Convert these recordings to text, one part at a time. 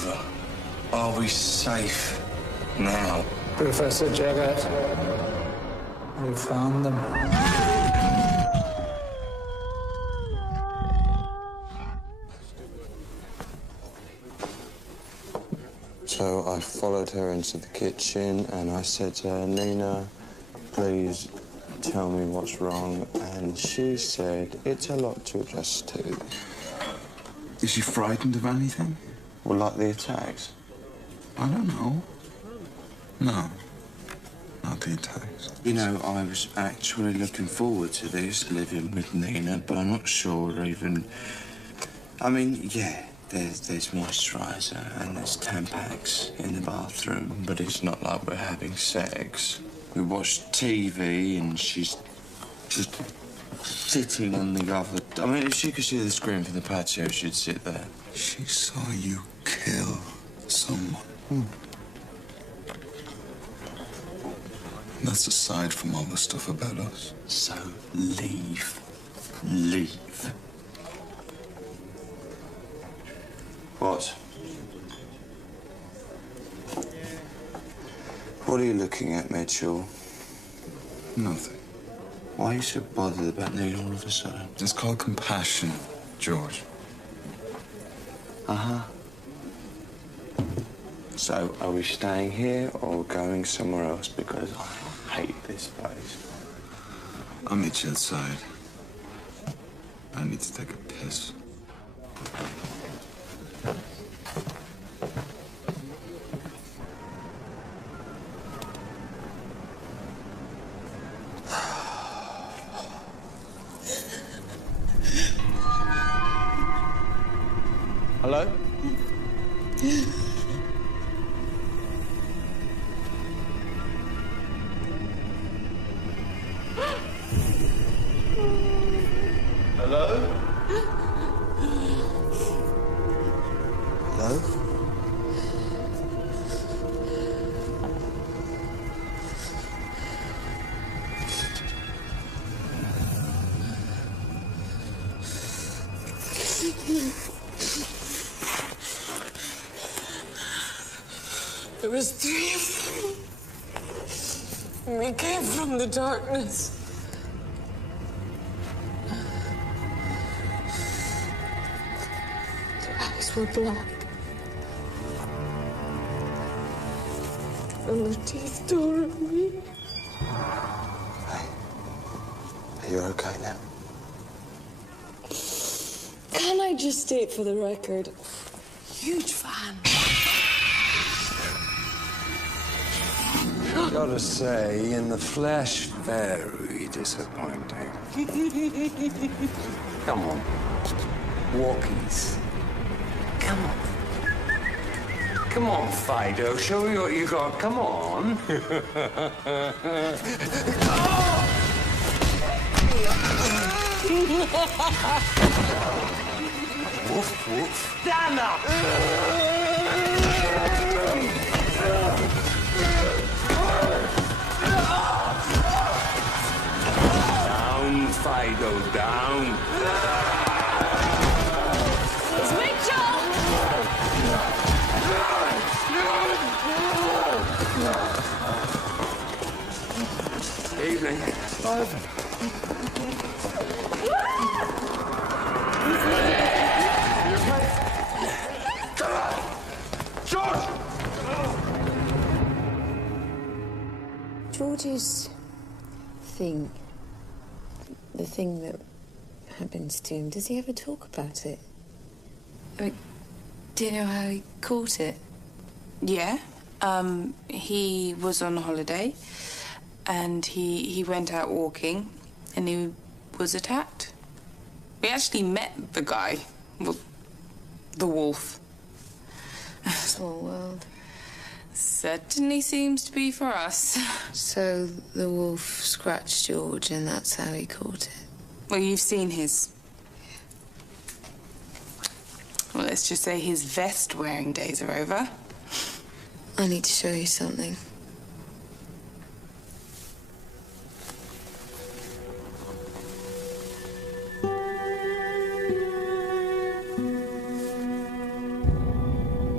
over. Are we safe now? Professor Jagat, we found them. So I followed her into the kitchen and I said to her, Nina, please tell me what's wrong. And she said, it's a lot to adjust to. Is she frightened of anything? Well, like the attacks? I don't know. No. Not the attacks. You know, I was actually looking forward to this, living with Nina, but I'm not sure even... I mean, yeah, there's moisturiser and there's Tampax in the bathroom, but it's not like we're having sex. We watch TV and she's just sitting on the other... I mean, if she could see the screen from the patio, she'd sit there. She saw you kill someone. That's aside from all the stuff about us. So leave. Leave. What? What are you looking at, Mitchell? Nothing. Why are you so bothered about Nina all of a sudden? It's called compassion, George. Uh-huh. So, are we staying here or going somewhere else? Because I hate this place. I'll meet you outside. I need to take a piss. Hello? Hello? Hello? There was 3 of them. We came from the darkness. Their eyes were black. And their teeth tore at me. Are you okay now? Can I just state for the record, huge fan. Gotta say, in the flesh, very disappointing. Come on. Walkies. Come on. Come on, Fido. Show me what you got. Come on. Woof, woof. Stand up! Down, Fido, down. It's Mitchell! Evening. George's thing, the thing that happens to him, does he ever talk about it? I mean, do you know how he caught it? Yeah. He was on holiday and he went out walking and he was attacked. We actually met the guy, well, the wolf. Small world. Certainly seems to be for us. So the wolf scratched George and that's how he caught it? Well, you've seen his... Well, let's just say his vest-wearing days are over. I need to show you something.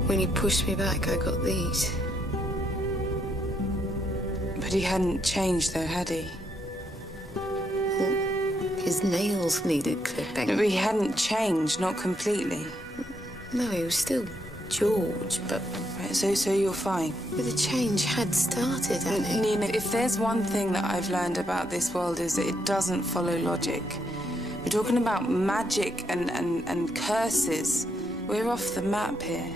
When he pushed me back, I got these. But he hadn't changed, though, had he? Well, his nails needed clipping. No, but he hadn't changed, not completely. No, he was still George, but... Right, so you're fine. But the change had started, hadn't it? Nina, if there's one thing that I've learned about this world is that it doesn't follow logic. We're talking about magic and curses. We're off the map here.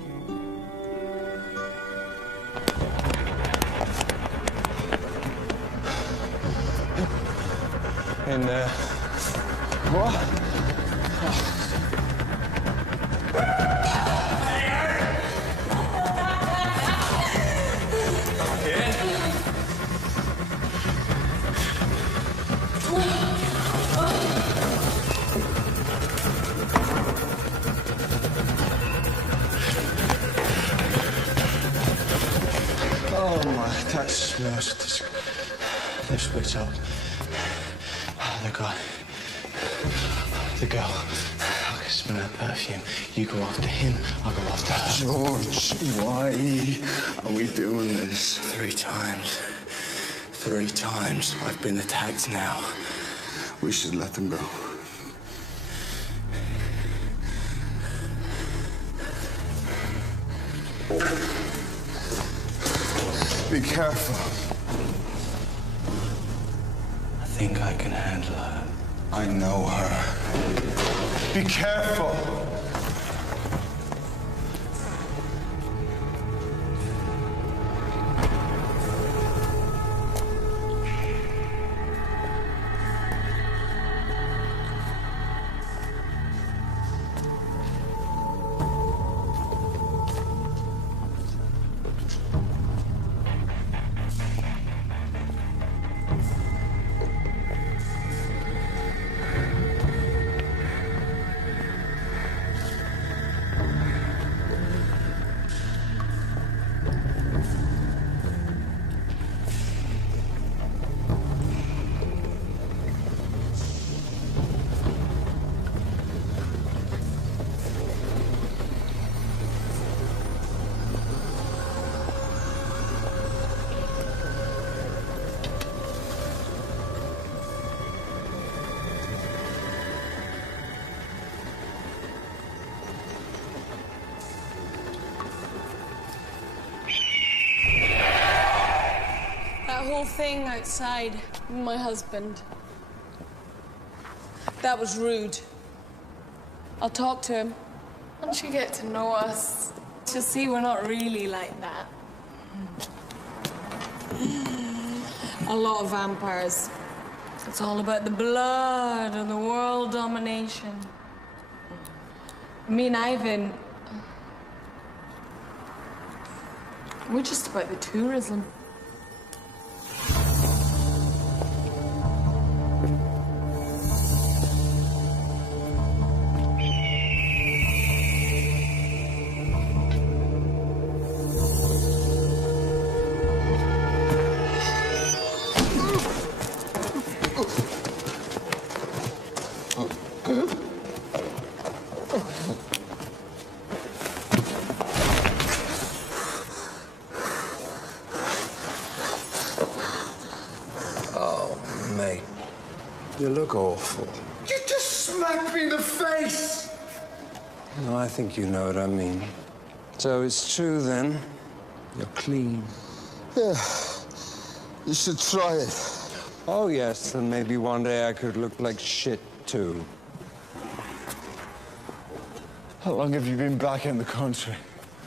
In there. What? Oh my, that smells this bit up. Oh, the guy. The girl. I can smell her perfume. You go after him, I'll go after her. George, why are we doing this? 3 times. 3 times I've been attacked now. We should let them go. Be careful. I think I can handle her. I know her. Be careful. That whole thing outside, my husband. That was rude. I'll talk to him. Once you get to know us, you'll see we're not really like that. A lot of vampires. It's all about the blood and the world domination. Me and Ivan, we're just about the tourism. Mate, you look awful. You just smacked me in the face! No, I think you know what I mean. So it's true then. You're clean. Yeah. You should try it. Oh, yes, and maybe one day I could look like shit, too. How long have you been back in the country?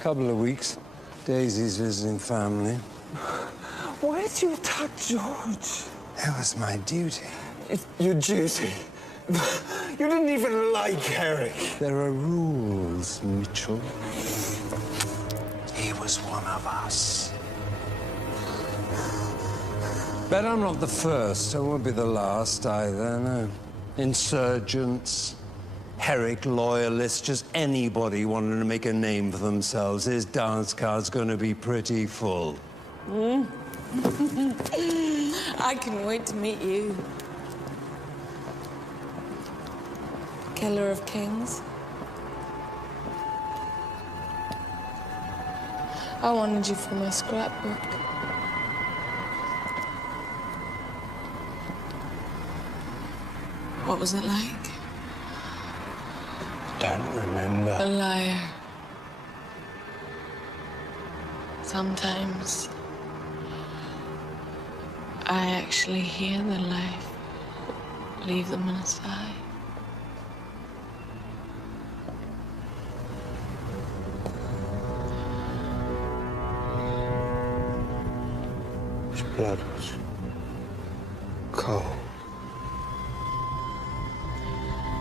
Couple of weeks. Daisy's visiting family. Why did you attack George? It was my duty. It's your duty. You didn't even like Eric. There are rules, Mitchell. He was one of us. Bet I'm not the first. I won't be the last either, no. Insurgents, Herrick loyalists, just anybody wanting to make a name for themselves. His dance card's gonna be pretty full. I can wait to meet you. Killer of Kings. I wanted you for my scrapbook. What was it like? Don't remember. A liar. Sometimes I actually hear the life, leave them on a sigh. His blood was cold.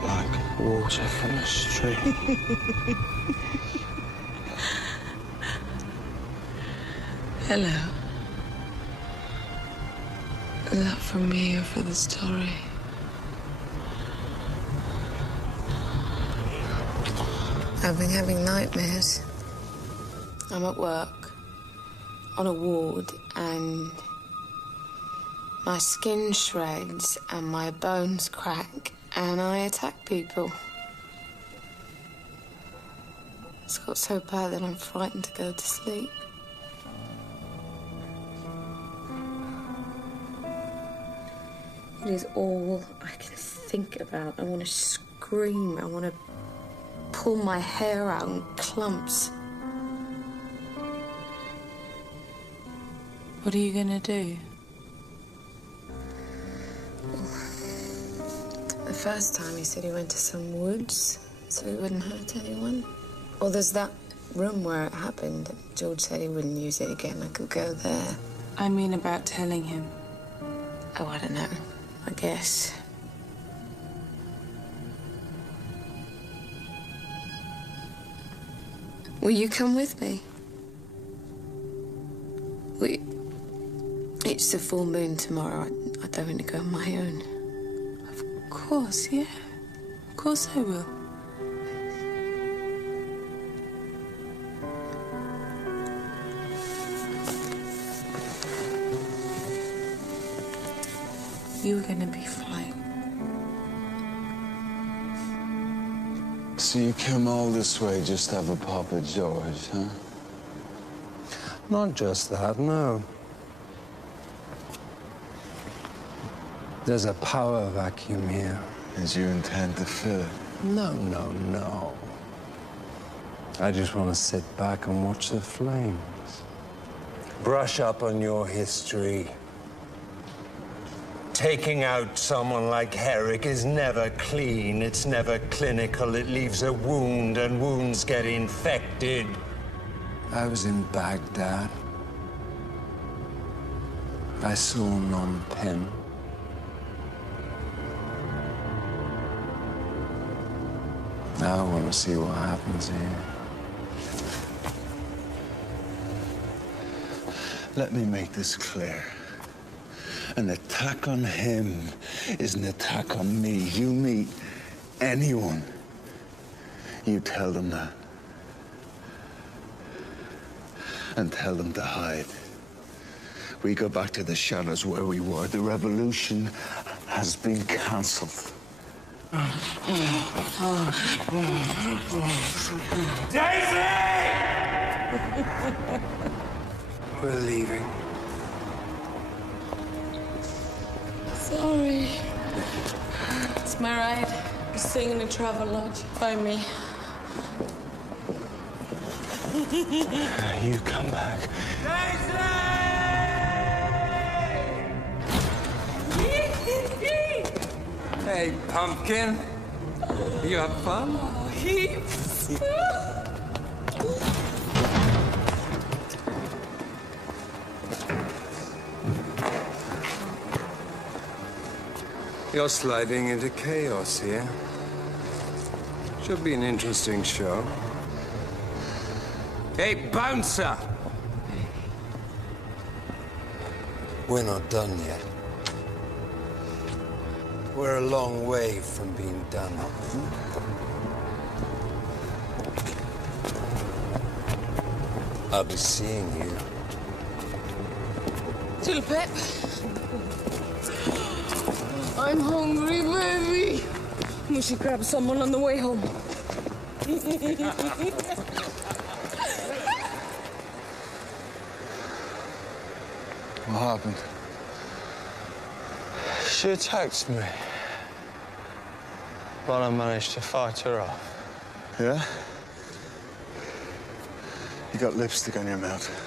Like water from a stream. Hello. Is that for me or for the story? I've been having nightmares. I'm at work, on a ward, and my skin shreds and my bones crack, and I attack people. It's got so bad that I'm frightened to go to sleep. It is all I can think about. I want to scream. I want to pull my hair out in clumps. What are you gonna do? The first time he said he went to some woods so he wouldn't hurt anyone. Or there's that room where it happened. George said he wouldn't use it again. I could go there. I mean about telling him. Oh, I don't know. I guess. Will you come with me? It's the full moon tomorrow. I don't want to go on my own. Of course, yeah. Of course I will. You're gonna be fine. So you came all this way just to have a pop at George, huh? Not just that, no. There's a power vacuum here. As you intend to fill it. No, no, no. I just want to sit back and watch the flames. Brush up on your history. Taking out someone like Herrick is never clean, it's never clinical, it leaves a wound, and wounds get infected. I was in Baghdad. I saw Phnom Penh. Now I want to see what happens here. Let me make this clear. An attack on him is an attack on me. You meet anyone, you tell them that. And tell them to hide. We go back to the shadows where we were. The revolution has been cancelled. Daisy! We're leaving. Sorry. It's my ride. I'm staying in a travel lodge by me. You come back. Hey, pumpkin. You have fun? Heaps. You're sliding into chaos here. Should be an interesting show. Hey, bouncer! We're not done yet. We're a long way from being done. I'll be seeing you. Till Pep. I'm hungry, baby. We should grab someone on the way home. happened? She attacked me. But I managed to fight her off. Yeah? You got lipstick on your mouth.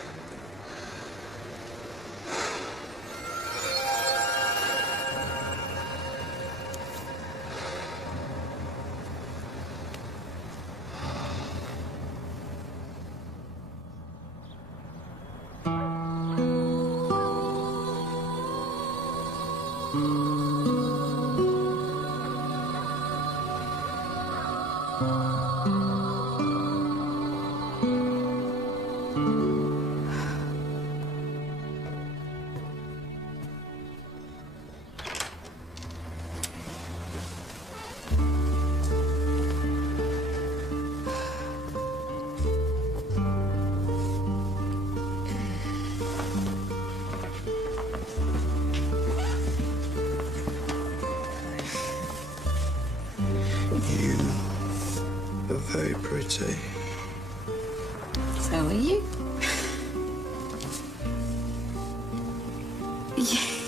You are very pretty. So are you?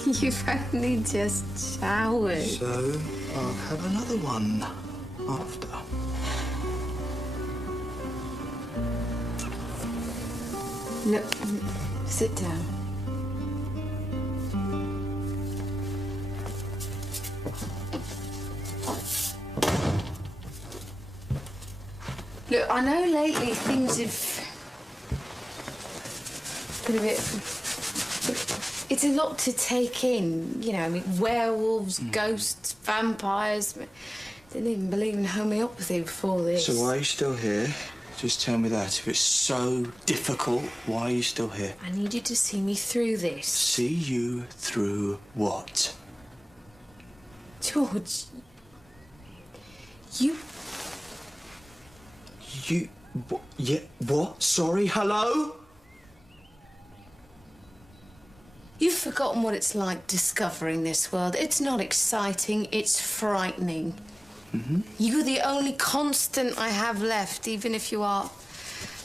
You've only just showered. So, I'll have another one after. Look, sit down. Look, I know lately things have been a bit... It's a lot to take in, you know, I mean, werewolves, ghosts, vampires. Didn't even believe in homeopathy before this. So why are you still here? Just tell me that. If it's so difficult, why are you still here? I need you to see me through this. See you through what? George, you... You... Yeah, what? Sorry, hello? You've forgotten what it's like discovering this world. It's not exciting, it's frightening. Mm-hmm. You're the only constant I have left, even if you are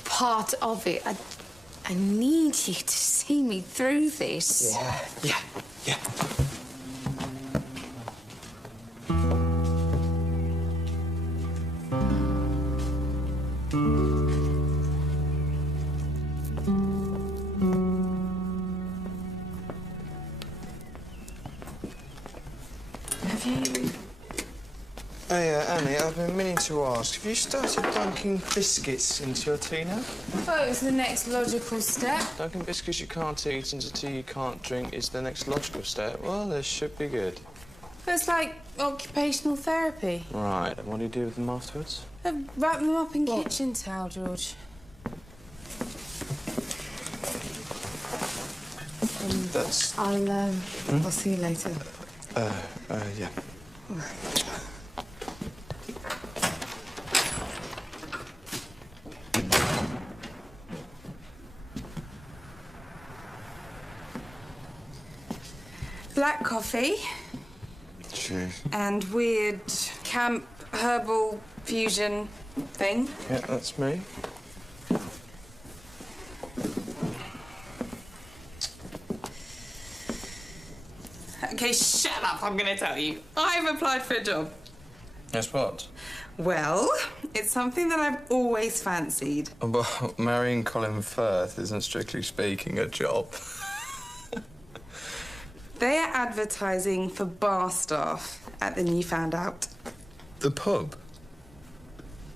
part of it. I need you to see me through this. Yeah. Have you... Hey, Annie, I've been meaning to ask, have you started dunking biscuits into your tea now? Well, it's the next logical step. Dunking biscuits you can't eat into tea you can't drink is the next logical step. Well, this should be good. It's like occupational therapy. Right, and what do you do with them afterwards? Wrap them up in kitchen towel, George. That's... I'll see you later. yeah. Black coffee. Cheers. And weird camp herbal fusion thing. Yeah, that's me. Okay, shut up, I'm gonna tell you. I've applied for a job. Guess what? Well, it's something that I've always fancied. Well, marrying Colin Firth isn't strictly speaking a job. They are advertising for bar staff at the New Found Out. The pub?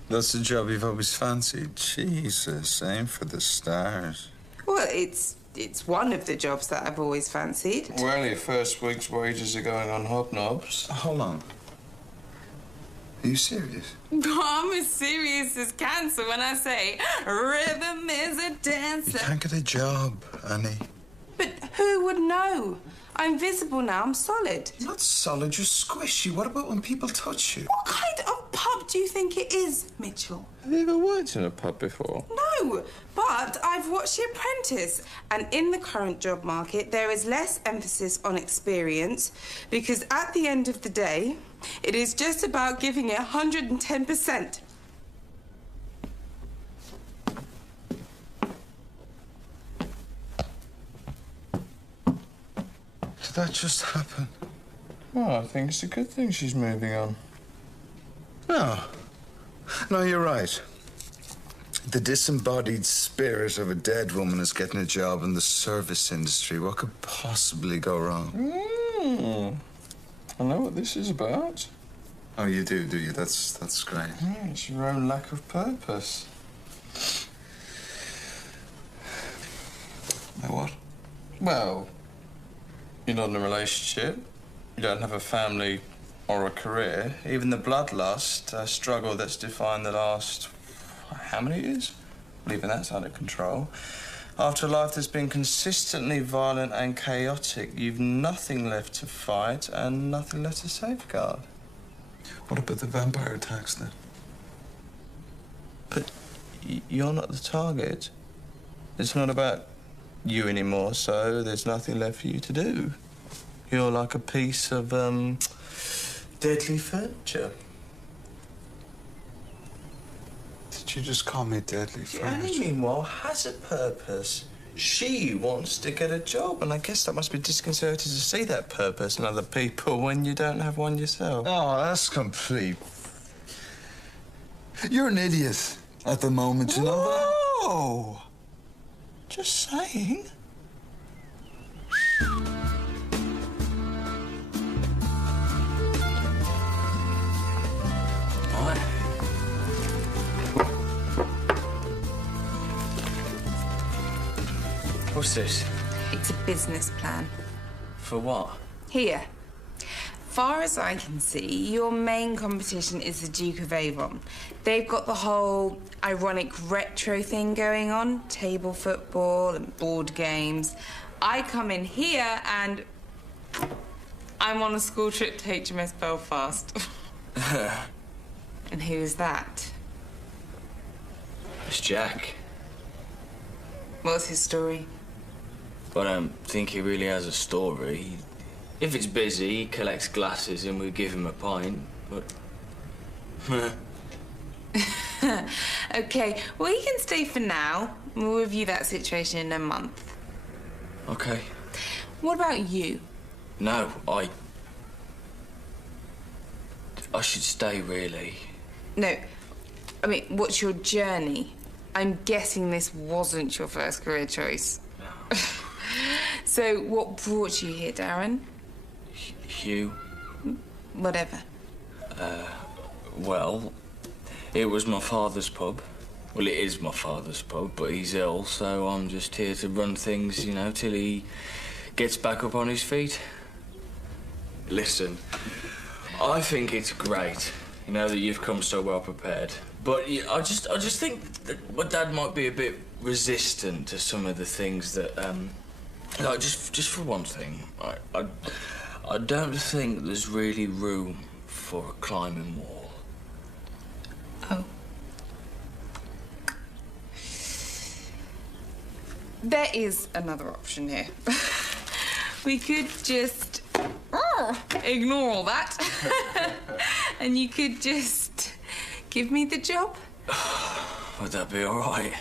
That's the job you've always fancied. Jesus, aim for the stars. Well, it's one of the jobs that I've always fancied. Well, your first week's wages are going on hobnobs. Hold on. Are you serious? I'm as serious as cancer when I say rhythm is a You dancer. can't get a job, Annie. But who would know? I'm visible now, I'm solid. You're not solid, you're squishy. What about when people touch you? What kind of pub do you think it is, Mitchell? Have you ever worked in a pub before? No, but I've watched The Apprentice, and in the current job market, there is less emphasis on experience because at the end of the day, it is just about giving it 110%. did that just happen? Well, I think it's a good thing she's moving on. No. No, you're right. The disembodied spirit of a dead woman is getting a job in the service industry. What could possibly go wrong? I know what this is about. Oh, you do you? That's great. Yeah, it's your own lack of purpose. My what? Well, you're not in a relationship. You don't have a family or a career. Even the bloodlust, a struggle that's defined the last, how many years? Well, even that's out of control. After a life that's been consistently violent and chaotic, you've nothing left to fight and nothing left to safeguard. What about the vampire attacks then? But you're not the target. It's not about you anymore, so there's nothing left for you to do. You're like a piece of, deadly furniture. Did you just call me deadly furniture? Annie, meanwhile, has a purpose. She wants to get a job, and I guess that must be disconcerting to see that purpose in other people when you don't have one yourself. Oh, that's complete. You're an idiot at the moment, you know that? Oh, just saying. What? What's this? It's a business plan. For what? Here. Far as I can see, your main competition is the Duke of Avon. They've got the whole ironic retro thing going on, table football and board games. I come in here and I'm on a school trip to HMS Belfast. And who's that? It's Jack. What's his story? But I don't think he really has a story. If it's busy, he collects glasses and we give him a pint, but... Okay, well, he can stay for now. We'll review that situation in a month. Okay. What about you? No, I should stay, really. No, I mean, what's your journey? I'm guessing this wasn't your first career choice. No. So, what brought you here, Darren? Hugh? Whatever. Well, it was my father's pub. Well, it is my father's pub, but he's ill, so I'm just here to run things, you know, till he gets back up on his feet. Listen, I think it's great, you know, that you've come so well prepared. But I just think that my dad might be a bit resistant to some of the things that, like, just for one thing, I don't think there's really room for a climbing wall. Oh. There is another option here. We could just ignore all that. And you could just give me the job. Would that be all right?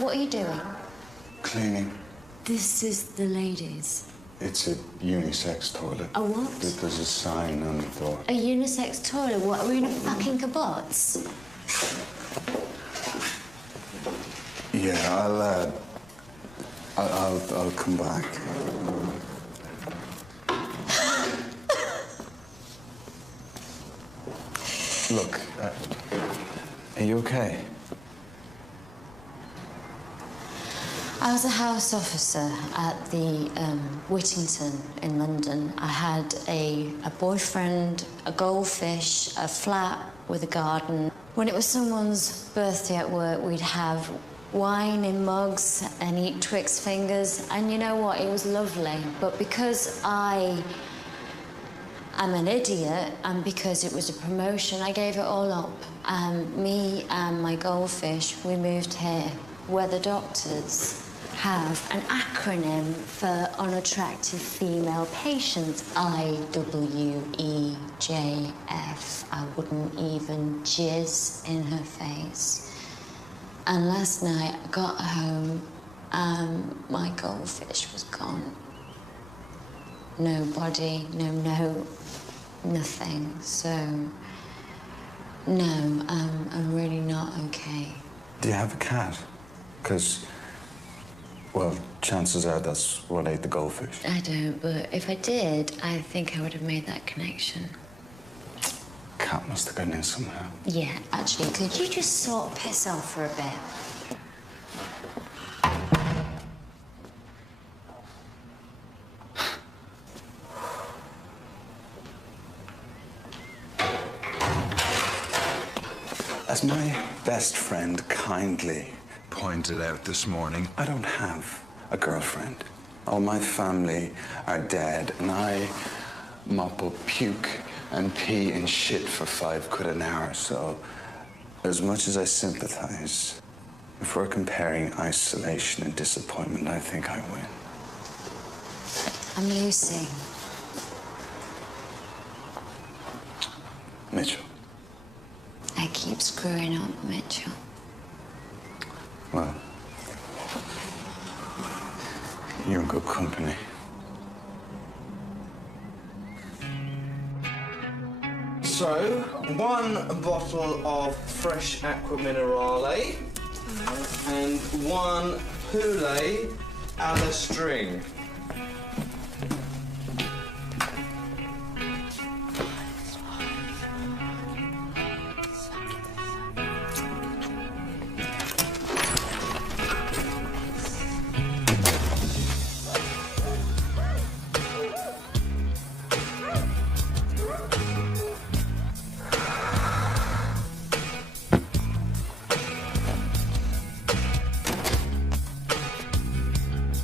What are you doing? Cleaning. This is the ladies. It's a unisex toilet. A what? There's a sign on the door. A unisex toilet? What, are we in a fucking kibbutz? Yeah, I'll come back. Look, are you okay? I was a house officer at the Whittington in London. I had a boyfriend, a goldfish, a flat with a garden. When it was someone's birthday at work, we'd have wine in mugs and eat Twix fingers. And you know what? It was lovely. But because I'm an idiot, and because it was a promotion, I gave it all up. Me and my goldfish, we moved here, where the doctors have an acronym for unattractive female patients, IWEJF. I wouldn't even jizz in her face. And last night I got home and my goldfish was gone. No body, no note, nothing. So, no, I'm really not okay. Do you have a cat? Because, well, chances are that's what ate the goldfish. I don't, but if I did, I think I would have made that connection. Cat must have gotten in somehow. Yeah, actually, could you just sort of piss off for a bit? As my best friend kindly pointed out this morning, I don't have a girlfriend. All my family are dead, and I mop up puke and pee and shit for £5 an hour. So, as much as I sympathize, if we're comparing isolation and disappointment, I think I win. I'm Lucy. Mitchell. I keep screwing up, Mitchell. Well, you're in good company. So, 1 bottle of fresh Aqua Minerale and 1 Poulet a la string.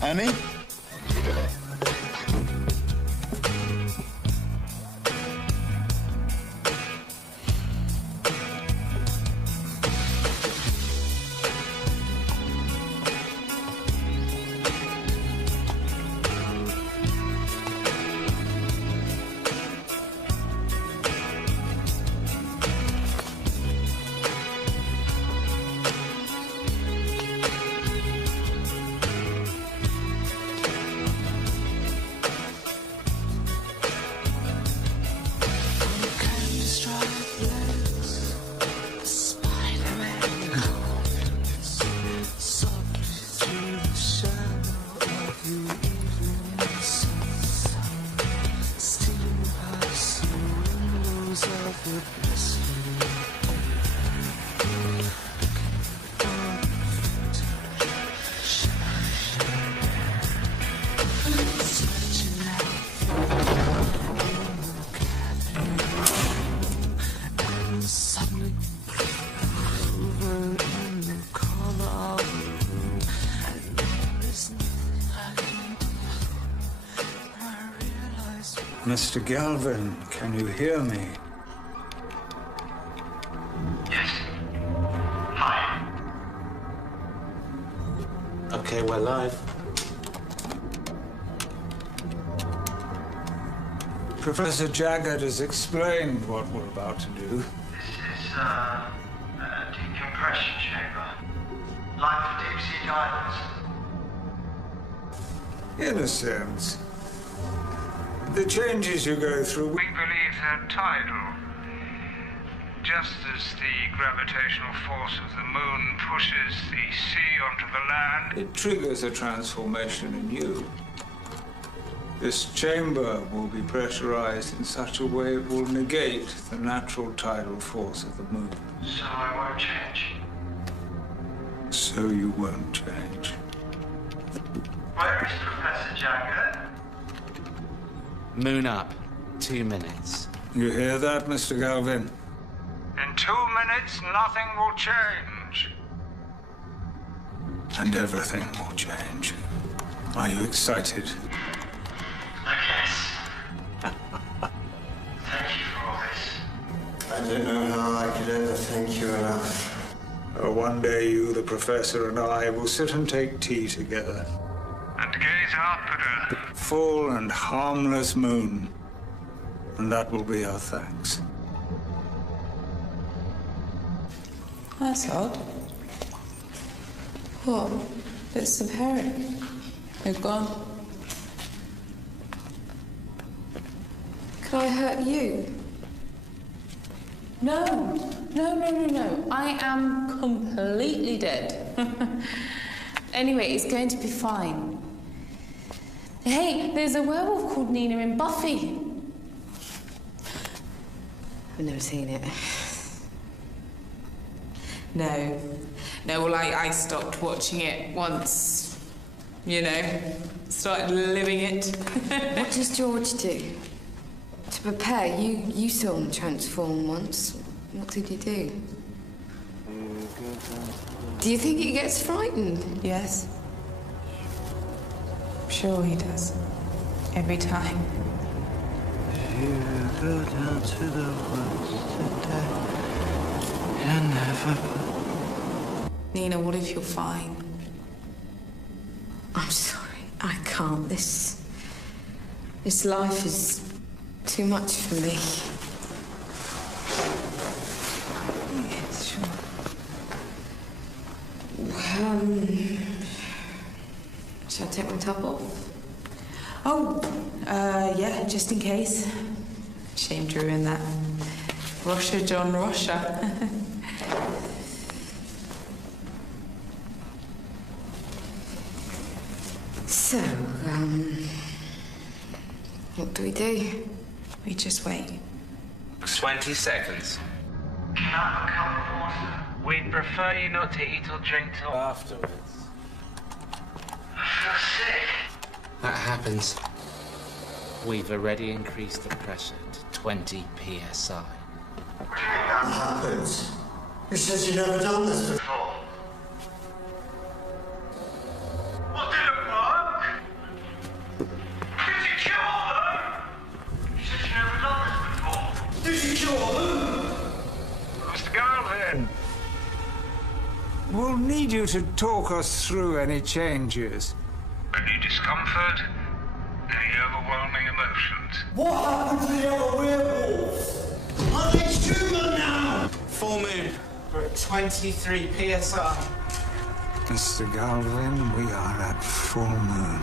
Annie? Mr. Galvin, can you hear me? Yes. Hi. Okay, we're live. Professor Jaggard has explained what we're about to do. This is a decompression chamber. Like for deep sea divers. In a sense. The changes you go through... We believe they're tidal. Just as the gravitational force of the moon pushes the sea onto the land... It triggers a transformation in you. This chamber will be pressurized in such a way it will negate the natural tidal force of the moon. So I won't change. So you won't change. Where is Professor Jaggard? Moon up. 2 minutes. You hear that, Mr. Galvin? In 2 minutes, nothing will change. And everything will change. Are you excited? I guess. Thank you for all this. I don't know how I could ever thank you enough. One day you, the professor, and I will sit and take tea together. And gaze up at a full and harmless moon. And that will be our thanks. That's odd. What? Bits of Herrick? They've gone. Can I hurt you? No. I am completely dead. Anyway, it's going to be fine. Hey, there's a werewolf called Nina in Buffy. I've never seen it. No, well, I stopped watching it once, started living it. What does George do? To prepare, you saw him transform once. What did you do? Do you think he gets frightened? Yes. I'm sure he does. Every time. You go down to the woods today. You never. Nina, what if you're fine? I'm sorry. I can't. This life is too much for me. Yes, sure. Shall I take my top off? Oh, yeah, just in case. Shame to ruin that. Rosher John Rosher. So, what do we do? We just wait. 20 seconds. Can I have a cup of water? We'd prefer you not to eat or drink till afterwards. I feel sick. That happens. We've already increased the pressure to 20 psi. What do you mean that happens? You said you'd never done this before. What did it work? Did you kill them? You said you'd never done this before. Did you kill them? Mr. Galvin, we'll need you to talk us through any changes. Any discomfort? Any overwhelming emotions? What happened to the other werewolves? Are they human now? Full moon. We're at 23 psi. Mr. Galvin, we are at full moon.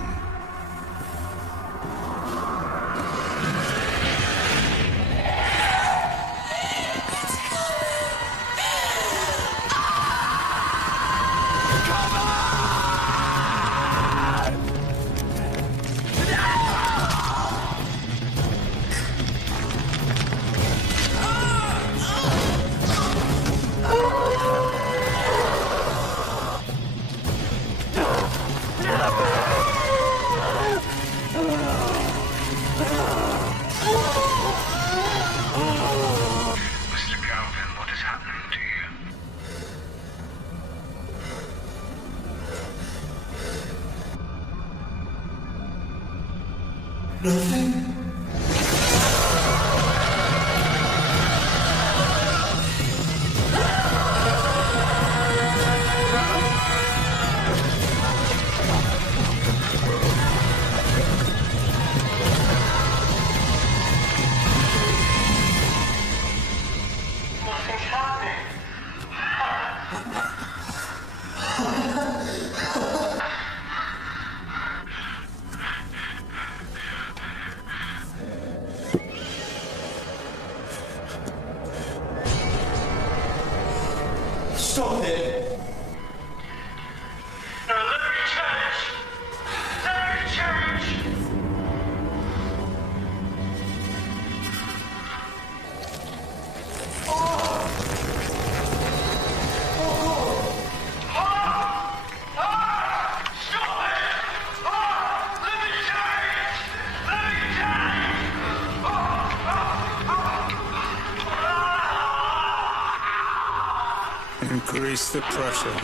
Mr. Galvin, what is happening to you? Nothing. Nothing's happening. Stop it. No, let me change. Let me change. Increase the pressure.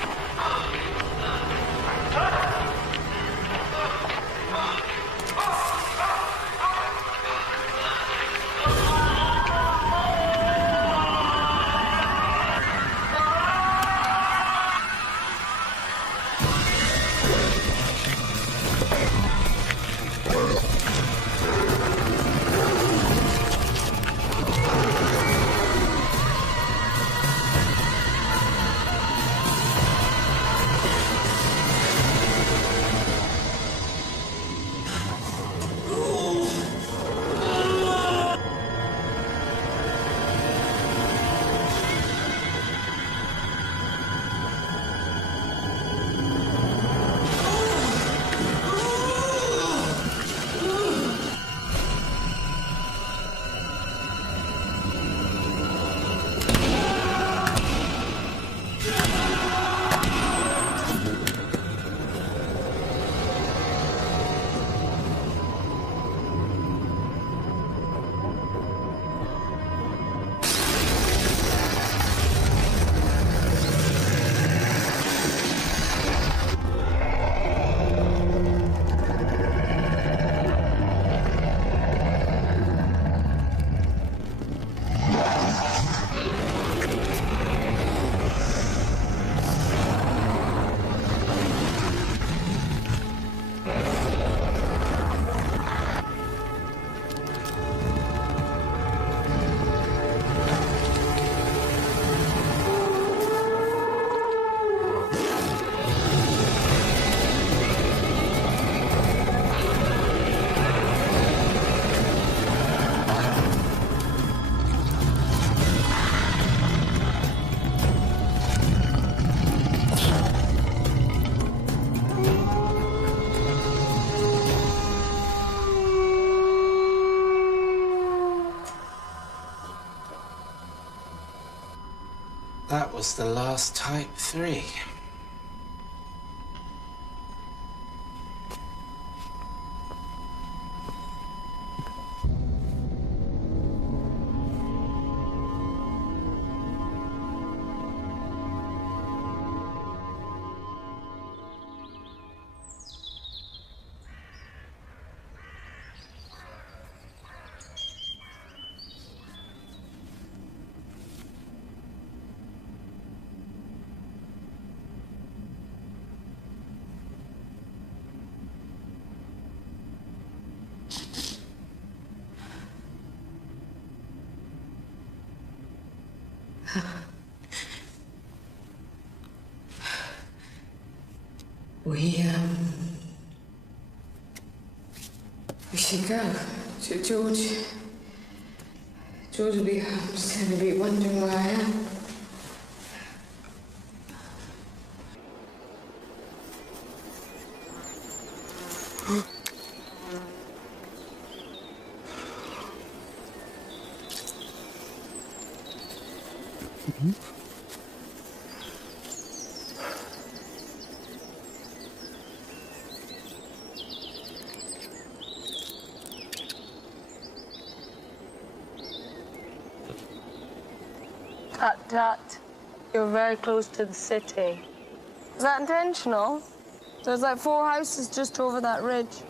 That was the last Type 3. We should go to George. George will be home soon. He'll be wondering where I am. Tut. You're very close to the city. Is that intentional? There's like 4 houses just over that ridge.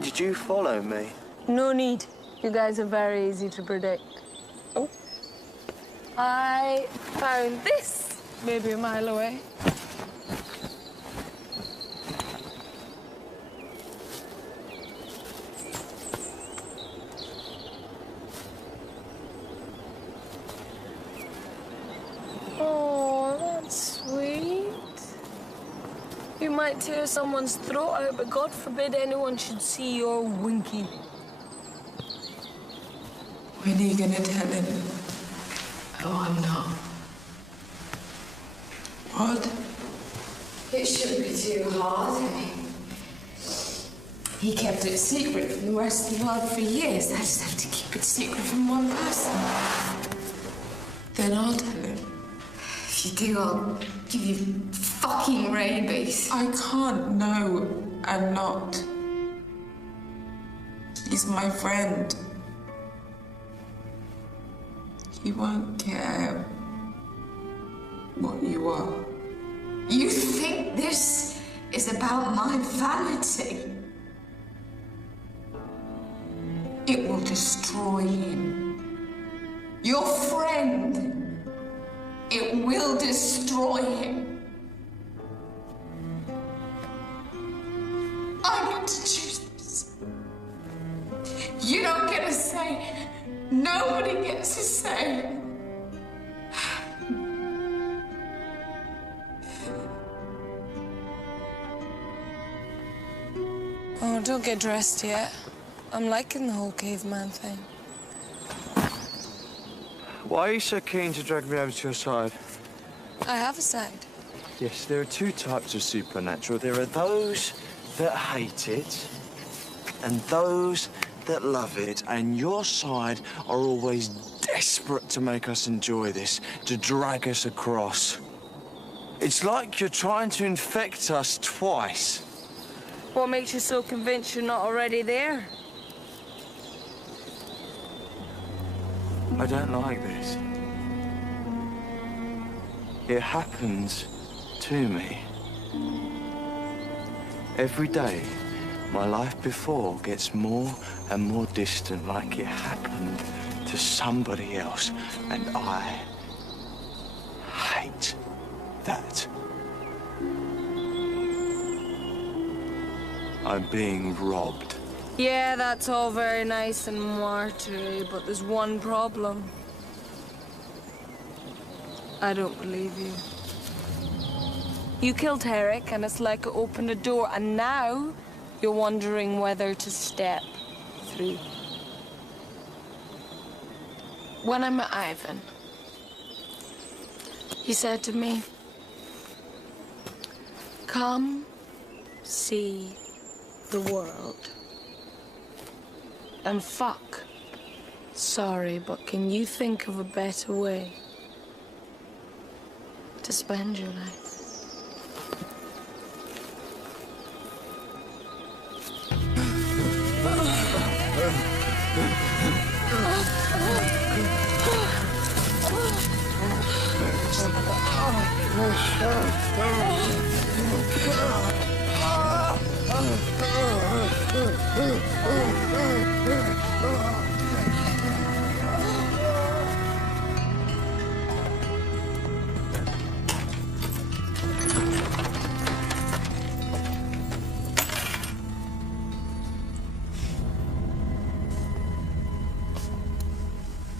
Did you follow me? No need. You guys are very easy to predict. Oh. I found this maybe a mile away. You might tear someone's throat out, but God forbid anyone should see your winky. When are you gonna tell him? Oh, I'm not. What? It shouldn't be too hard. He kept it secret from the rest of the world for years. I just have to keep it secret from one person. Then I'll tell him. If you do, I'll give you fucking rabies. I can't know and not. He's my friend. He won't care what you are. You think this is about my vanity? It will destroy him. Your friend. It will destroy him. I get to choose this. You don't get a say. Nobody gets a say. Oh, don't get dressed yet. I'm liking the whole caveman thing. Why are you so keen to drag me over to your side? I have a side. Yes, there are 2 types of supernatural. There are those that hate it and those that love it, and your side are always desperate to make us enjoy this, to drag us across. It's like you're trying to infect us twice. What makes you so convinced you're not already there? I don't like this. It happens to me. Every day, my life before gets more and more distant, like it happened to somebody else, and I hate that. I'm being robbed. Yeah, that's all very nice and martyry, but there's one problem. I don't believe you. You killed Herrick, and it's like it opened a door, and now you're wondering whether to step through. When I met Ivan, he said to me, "Come, see the world. And fuck. Sorry, but can you think of a better way to spend your life?"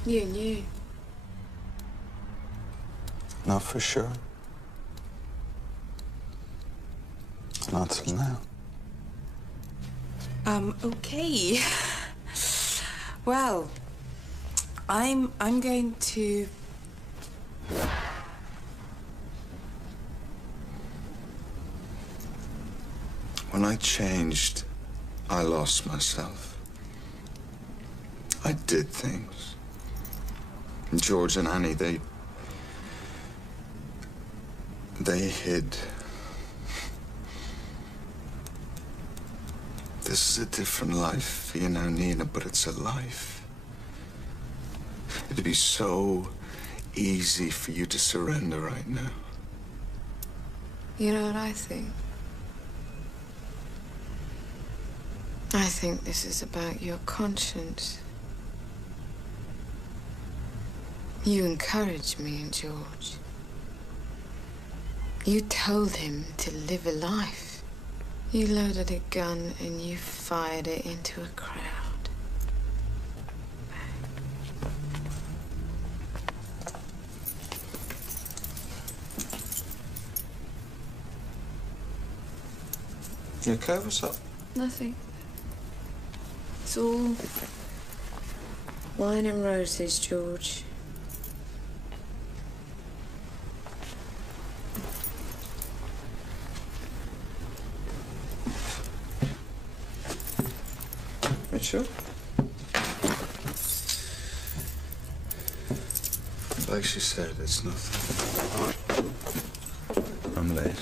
You knew. Not for sure. Not till now. Okay. Well, I'm going to... When I changed, I lost myself. I did things. And George and Annie, they hid. This is a different life for you now, Nina, but it's a life. It'd be so easy for you to surrender right now. You know what I think? I think this is about your conscience. You encouraged me and George. You told him to live a life. You loaded a gun and you fired it into a crowd. You okay? What's up? Nothing. It's all wine and roses, George. Sure. Like she said, it's nothing. I'm late.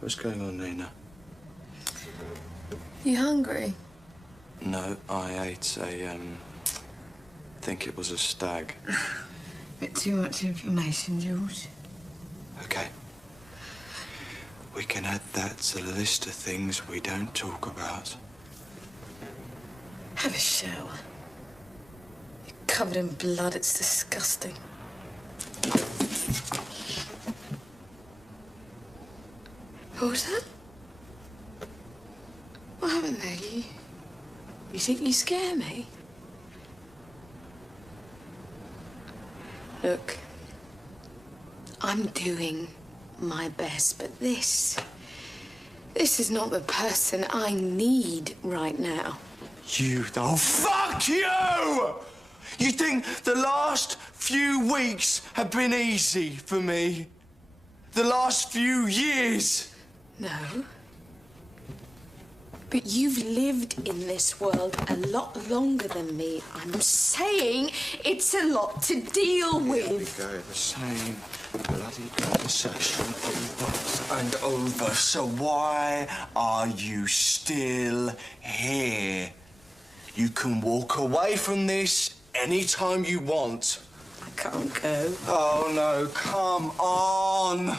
What's going on, Nina? You hungry? No, I ate a, think it was a stag. Bit too much information, George. Okay. We can add that to the list of things we don't talk about. Have a shower. You're covered in blood. It's disgusting. What was that? What happened there? You think you scare me? Look, I'm doing my best, but this is not the person I need right now. Oh, fuck you! You think the last few weeks have been easy for me? The last few years? No. But you've lived in this world a lot longer than me. I'm saying it's a lot to deal with. Here we go, the same bloody conversation over and over. So why are you still here? You can walk away from this anytime you want. I can't go. Oh, no, come on.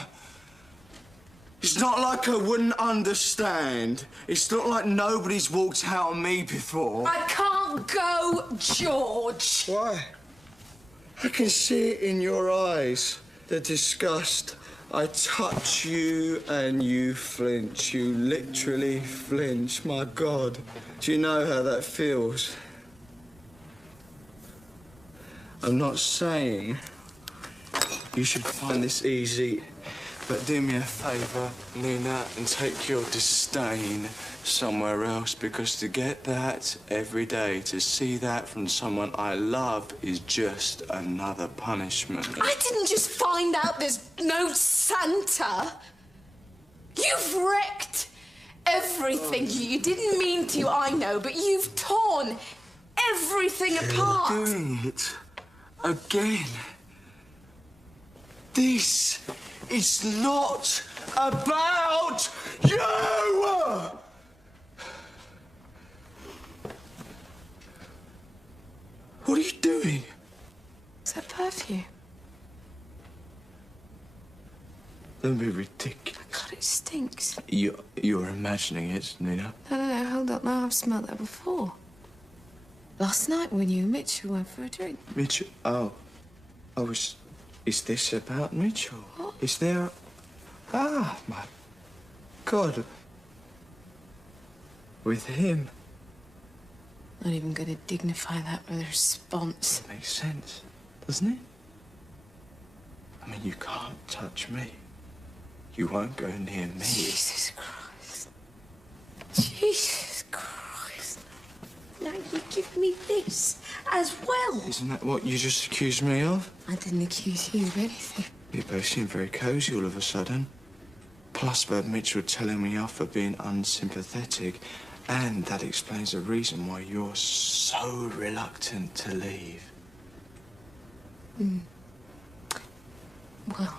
It's not like I wouldn't understand. It's not like nobody's walked out on me before. I can't go, George. Why? I can see it in your eyes, the disgust. I touch you and you flinch. You literally flinch. My God. Do you know how that feels? I'm not saying you should find this easy, but do me a favour, Nina, and take your disdain somewhere else, because to get that every day, to see that from someone I love, is just another punishment. I didn't just find out there's no Santa. You've wrecked everything. You didn't mean to, I know, but you've torn everything apart. You're doing it again. This is not about you! What are you doing? Is that perfume? Don't be ridiculous. God, it stinks. You're imagining it, Nina. No, hold on. No, I've smelled that before. Last night when you and Mitchell went for a drink. Mitchell? Oh, is this about Mitchell? What? Is there... Ah, my God. With him? Not even going to dignify that with a response. Makes sense, doesn't it? I mean, you can't touch me. You won't go near me. Jesus Christ. Jesus Christ. Now you give me this as well. Isn't that what you just accused me of? I didn't accuse you of anything. You both seem very cosy all of a sudden. Plus, I've had Mitchell telling me off for being unsympathetic. And that explains the reason why you're so reluctant to leave. Well,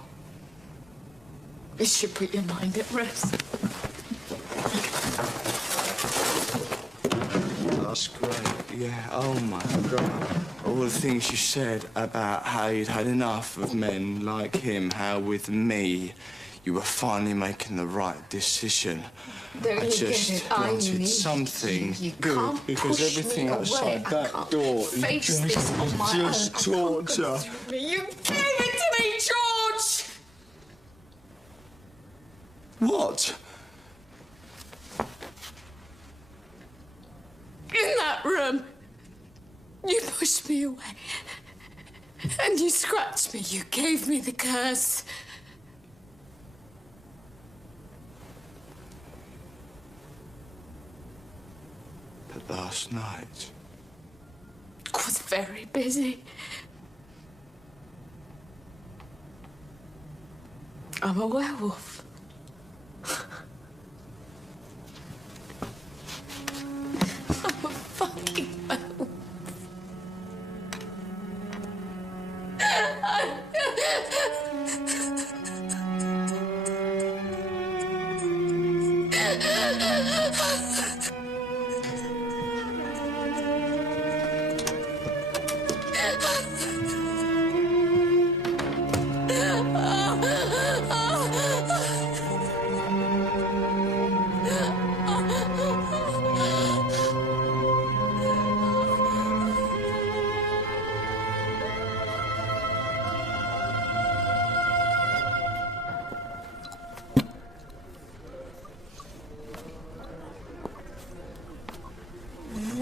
it should put your mind at rest. That's great. Yeah, oh my God. All the things you said about how you'd had enough of men like him, how with me you were finally making the right decision. There I you just get it. I wanted need something you good, can't because push everything me outside away. that I can't door face is this on my just own. I can't torture. go through it. You gave it to me, George! What? In that room, you pushed me away. And you scratched me. You gave me the curse. But last night... I was very busy. I'm a werewolf. I'm a fucking werewolf.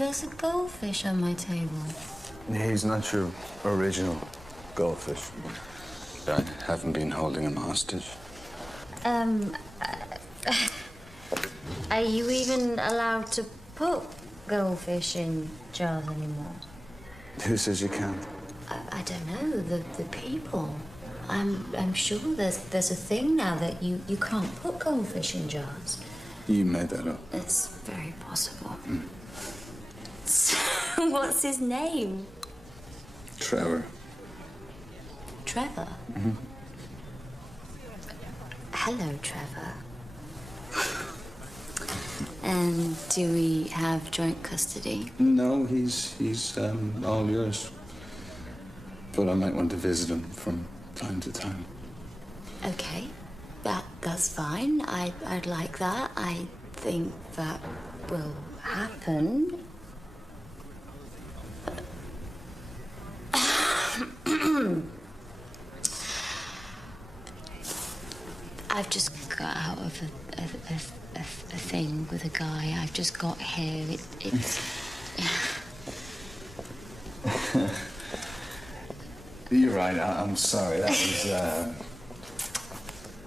there's a goldfish on my table. He's not your original goldfish. I haven't been holding him hostage. Are you even allowed to put goldfish in jars anymore? Who says you can't? I don't know, the people. I'm sure there's a thing now that you can't put goldfish in jars. You made that up. It's very possible. So, what's his name? Trevor. Trevor? Mm-hmm. Hello, Trevor. And do we have joint custody? No, he's all yours. But I might want to visit him from time to time. Okay, that's fine. I'd like that. I think that will happen. I've just got out of a thing with a guy. I've just got here. It's. You're right. I'm sorry. That was.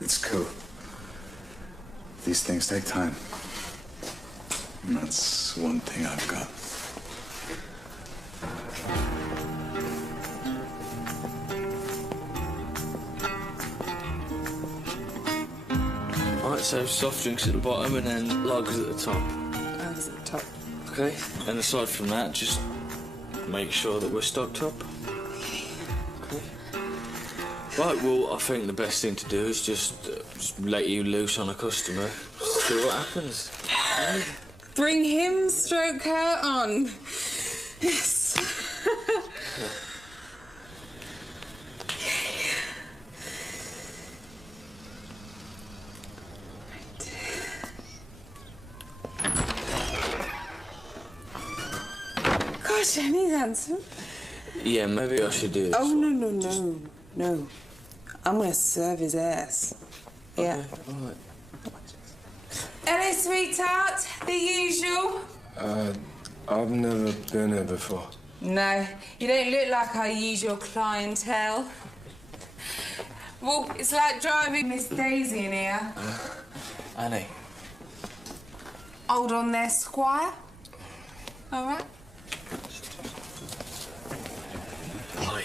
It's cool. These things take time. And that's one thing I've got. Right, so soft drinks at the bottom and then lagers at the top. Lagers at the top. Okay, and aside from that, just make sure that we're stocked up. Okay. Right, well, I think the best thing to do is just let you loose on a customer, see what happens. Bring him, stroke her on. Yes. Gosh, Annie's handsome. Yeah, maybe I should do this. Oh, no. I'm gonna serve his ass. Yeah. Okay, all right. Hello, sweetheart. The usual. I've never been here before. No, you don't look like our usual clientele. Well, it's like driving Miss Daisy in here. Annie. Hold on there, Squire. All right. Hi,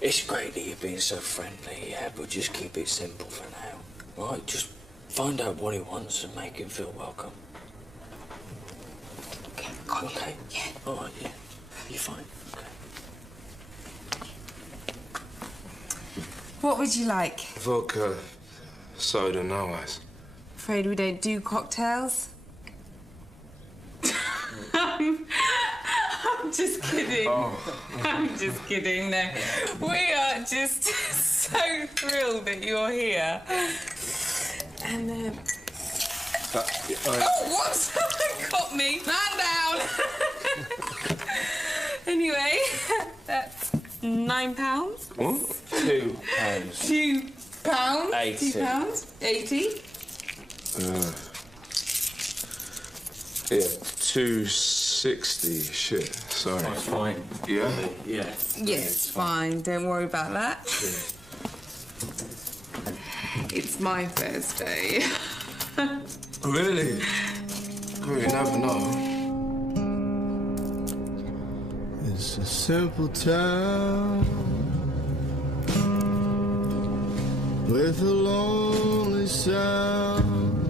it's great that you've been so friendly, yeah, but just keep it simple for now. Right, just find out what he wants and make him feel welcome. Okay, got you. Okay? Yeah. All right, yeah. You're fine. Okay. What would you like? Vodka, soda, no ice. Afraid we don't do cocktails? I'm just kidding. Oh. I'm just kidding. No, we are just so thrilled that you're here. And oh, what? Got me. Man down. Anyway, that's £9. What? £2. £2. 80. £2. 80. Yeah, 260. Shit, sorry. That's fine. Yeah? Yeah. Yeah, it's fine. Don't worry about that. It's my Thursday. Really? Oh, you never know. It's a simple town with a lonely sound.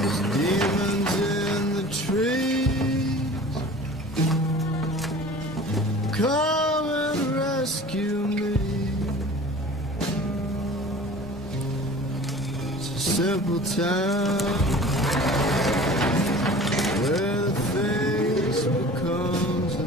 There's demons in the trees. Come and rescue me. It's a simple town where the face becomes a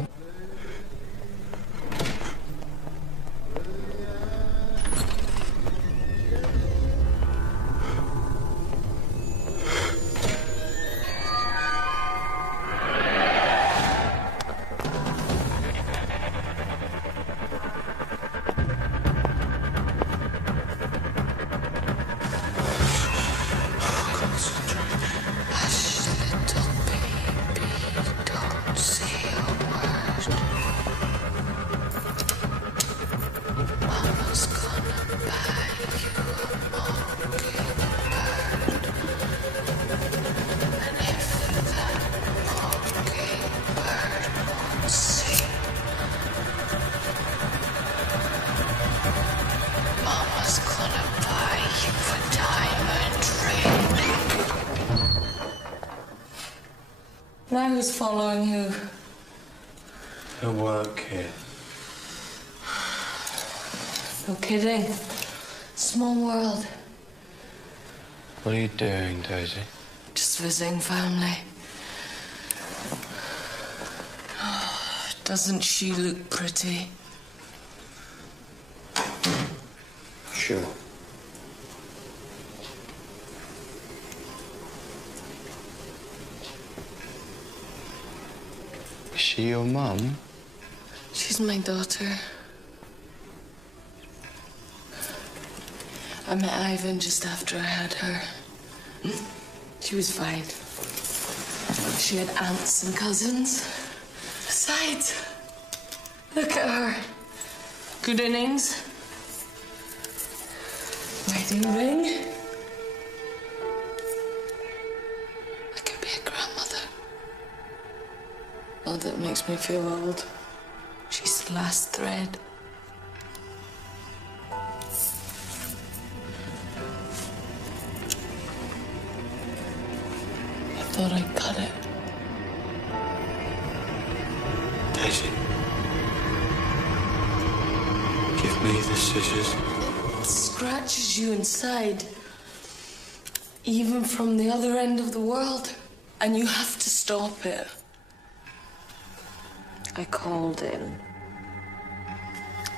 Now who's following who? Her work here. No kidding. Small world. What are you doing, Daisy? Just visiting family. Doesn't she look pretty? Sure. Is she your mum? She's my daughter. I met Ivan just after I had her. She was fine. She had aunts and cousins. Besides, look at her. Good innings. Wedding ring. I could be a grandmother. Oh, that makes me feel old. She's the last thread. I thought I'd cut it. Daisy. Give me the scissors. It scratches you inside. Even from the other end of the world. And you have to stop it. I called in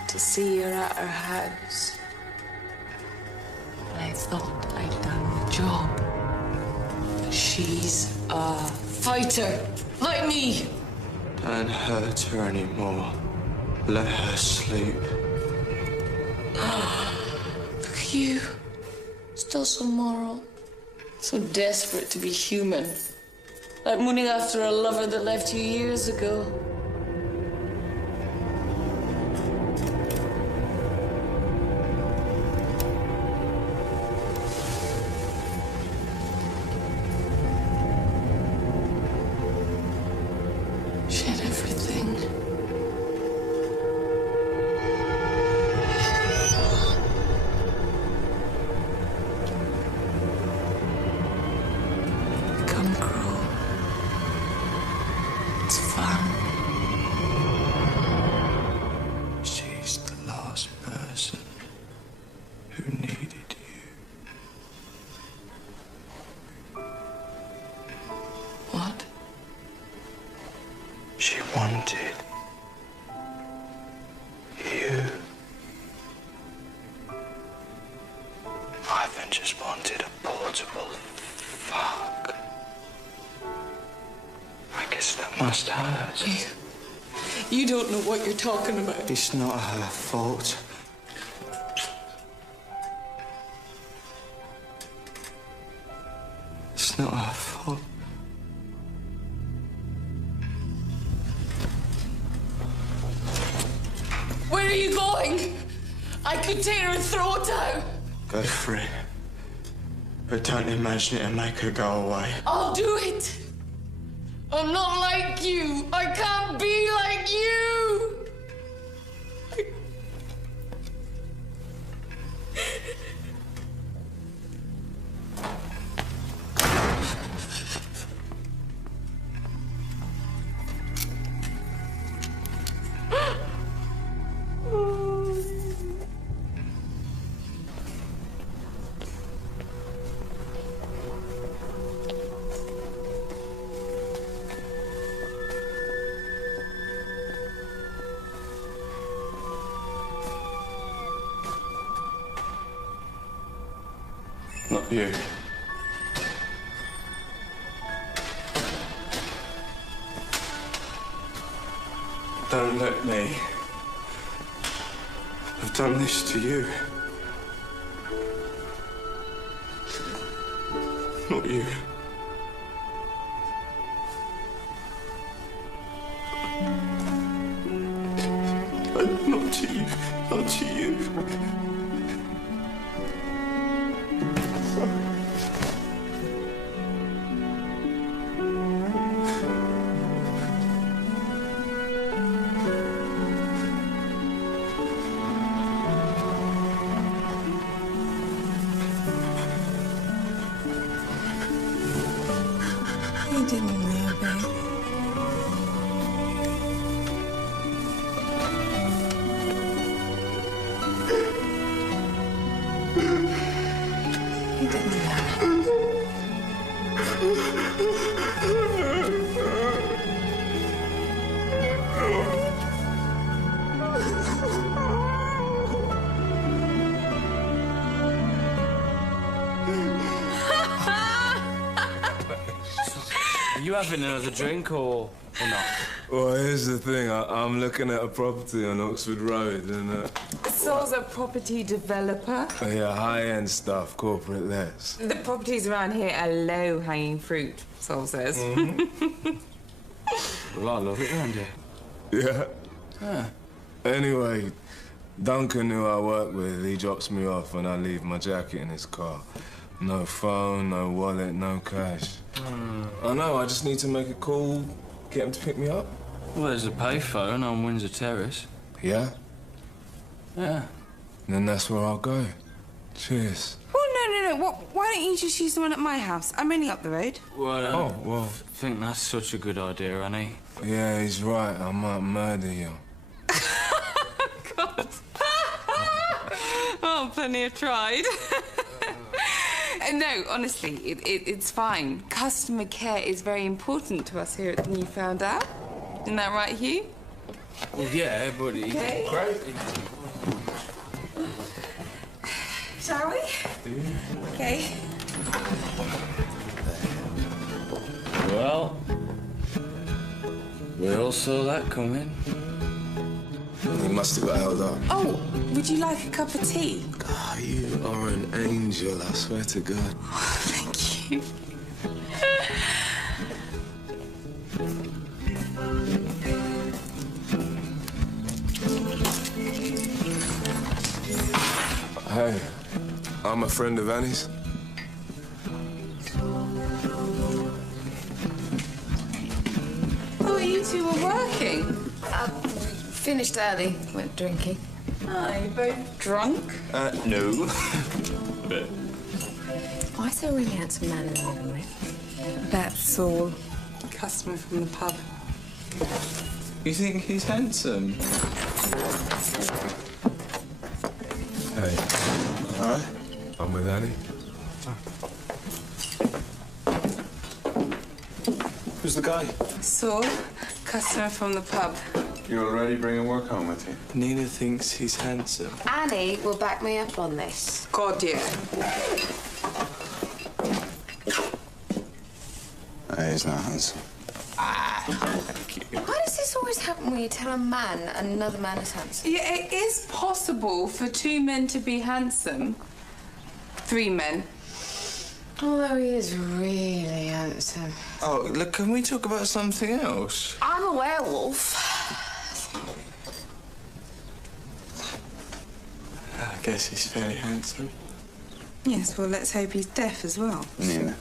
to see her at her house. And I thought I'd done the job. She's a fighter, like me. Don't hurt her anymore. Let her sleep. Look at you. Still so moral. So desperate to be human. Like mooning after a lover that left you years ago. She had everything. Become cruel. It's fun. She's the last person who needed you. What? She wanted you. Ivan just wanted a portable fuck. I guess that must hurt. You don't know what you're talking about. It's not her fault. It's not her fault. Where are you going? I could tear her throat out. Go for it. But don't imagine it'll make her go away. I'll do it. I'm not like you. I can't be like you. Not you. Don't let me. I've done this to you. Not you. Not to you. Not to you. You didn't know, baby. Are you having another drink or not? Well, here's the thing. I'm looking at a property on Oxford Road and... Saul's a property developer. yeah, high-end stuff, corporate lets. The properties around here are low-hanging fruit, Saul says. Well, I love it around here. Yeah? Yeah. Anyway, Duncan, who I work with, he drops me off when I leave my jacket in his car. No phone, no wallet, no cash. I know, I just need to make a call, get him to pick me up. Well, there's a payphone on Windsor Terrace. Yeah? Yeah. Then that's where I'll go. Cheers. Oh, no. Why don't you just use the one at my house? I'm only up the road. Well, I think that's such a good idea, Annie. Yeah, he's right. I might murder you. God. Oh, plenty have tried. No, honestly, it's fine. Customer care is very important to us here at the Newfound App. Isn't that right, Hugh? Well, yeah, but he's great. Shall we? Okay. Well, we all saw that coming. He must have got held up. Oh, would you like a cup of tea? Oh, you are an angel, I swear to God. Thank you. Hey, I'm a friend of Annie's. Oh, you two were working? Finished early. Went drinking. Oh, you're both drunk? No. But... Why is there a really handsome man in the living room? That's Saul. Customer from the pub. You think he's handsome? Hey. All right. I'm with Annie. Who's the guy? Saul, customer from the pub. You're already bringing work home with you. Nina thinks he's handsome. Annie will back me up on this. God, yeah. He's not handsome. Thank you. Why does this always happen when you tell a man another man is handsome? Yeah, it is possible for two men to be handsome. Three men. Although he is really handsome. Oh, look, can we talk about something else? I'm a werewolf. I guess he's fairly handsome. Yes, well, let's hope he's deaf as well. Nina.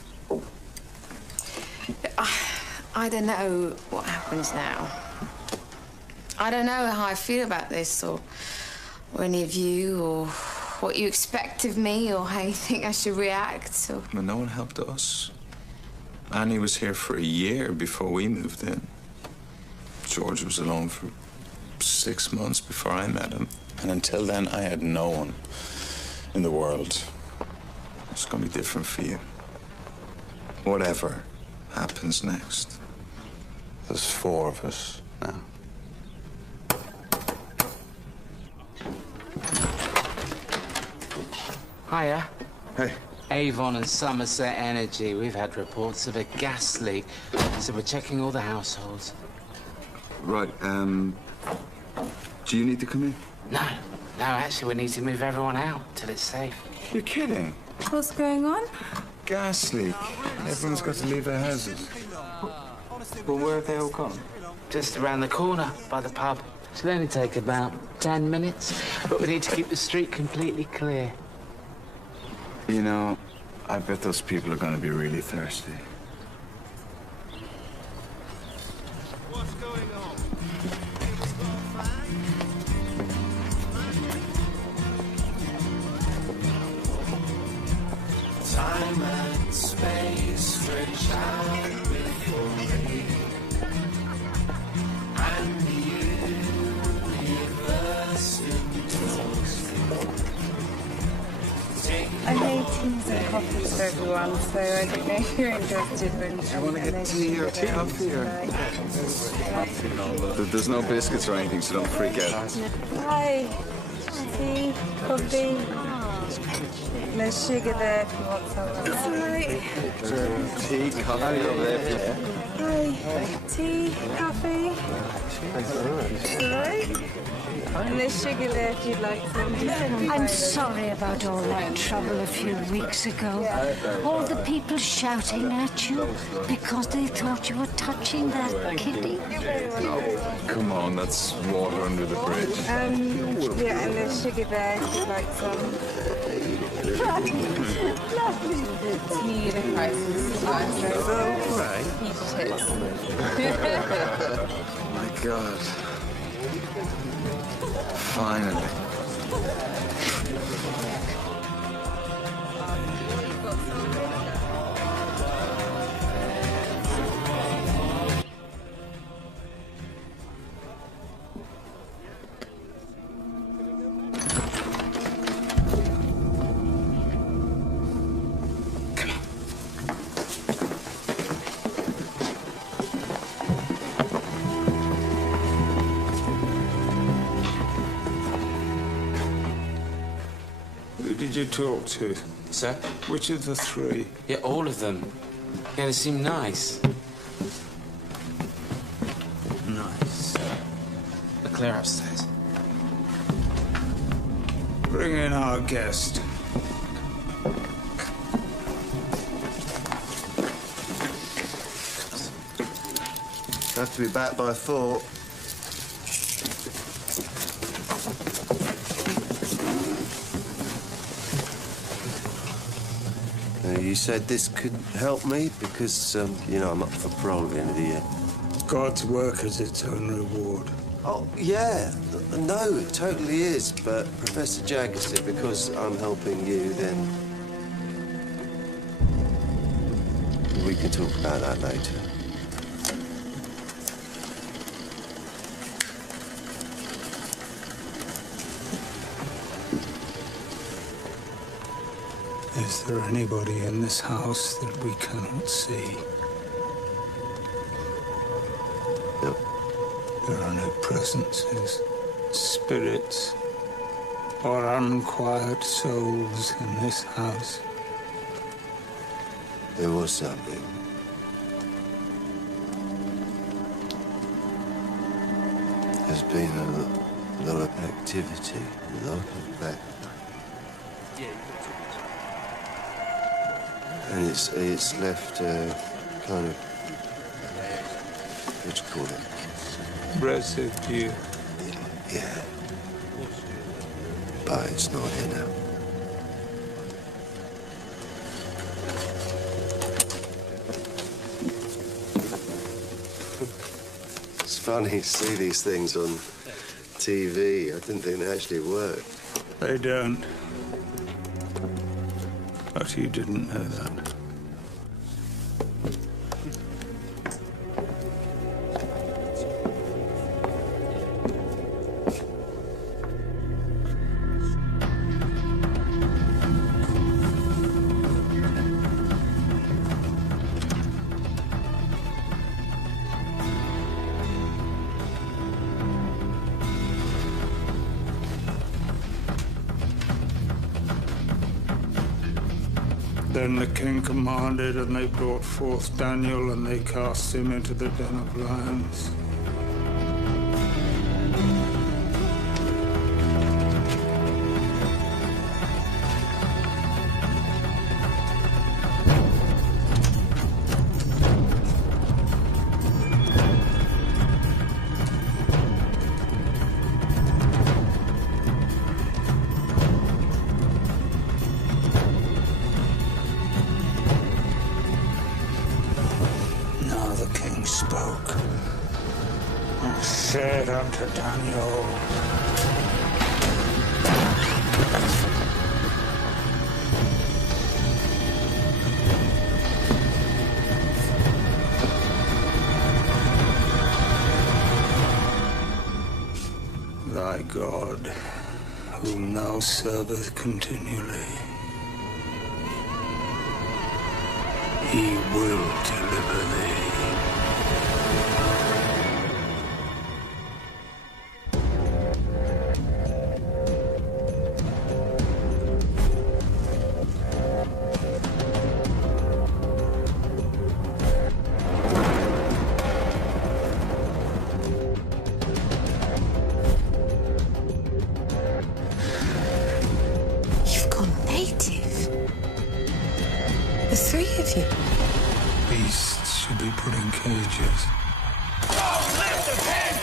I don't know what happens now. I don't know how I feel about this, or any of you, or what you expect of me, or how you think I should react. Or... Well, no one helped us. Annie was here for a year before we moved in. George was alone for 6 months before I met him. And until then, I had no one in the world. It's gonna be different for you. Whatever happens next. There's 4 of us now. Hiya. Hey. Avon and Somerset Energy. We've had reports of a gas leak, so we're checking all the households. Right, do you need to come in? No, actually, we need to move everyone out till it's safe. You're kidding. What's going on? Gas leak. Everyone's got to leave their houses. Well, where have they all gone? Just around the corner, by the pub. It'll only take about 10 minutes, but we need to keep the street completely clear. You know, I bet those people are going to be really thirsty. What's going on? Time and space stretch out before me, and the universe endures. I made teas and coffees for everyone, so I don't know if you're interested, but... I want to get tea or coffee or... There's no biscuits or anything, so don't freak out. Hi. Tea, coffee. No sugar there if you want some. It's all right. Tea, coffee over there. Tea, coffee? Alright. And there's sugar there if you'd like some. I'm sorry about all that trouble a few weeks ago. All the people shouting at you because they thought you were touching that kitty. Come on, that's water under the bridge. Yeah, and there's sugar there if you'd like some. Lovely. Tea, the prices, Right. My God. Finally. Who did you talk to? Sir? Which of the three? Yeah, all of them. Yeah, they seem nice. Nice. They're clear upstairs. Bring in our guest. Have to be back by 4. You said this could help me because, you know, I'm up for parole at the end of the year. God's work has its own reward. Oh, yeah. No, it totally is. But Professor Jagger said because I'm helping you, then we can talk about that later. Is there anybody in this house that we cannot see? No. There are no presences, spirits, or unquiet souls in this house. There was something. There's been a lot of activity, a lot of back. And it's left kind of, what do you call it? Residue. Yeah. But it's not here now. It's funny to see these things on TV. I didn't think they actually worked. They don't. But you didn't know that. Then the king commanded, and they brought forth Daniel, and they cast him into the den of lions. Spoke and said unto Daniel, thy God, whom thou servest continually, he will deliver thee. Cheers. Oh, lift the head!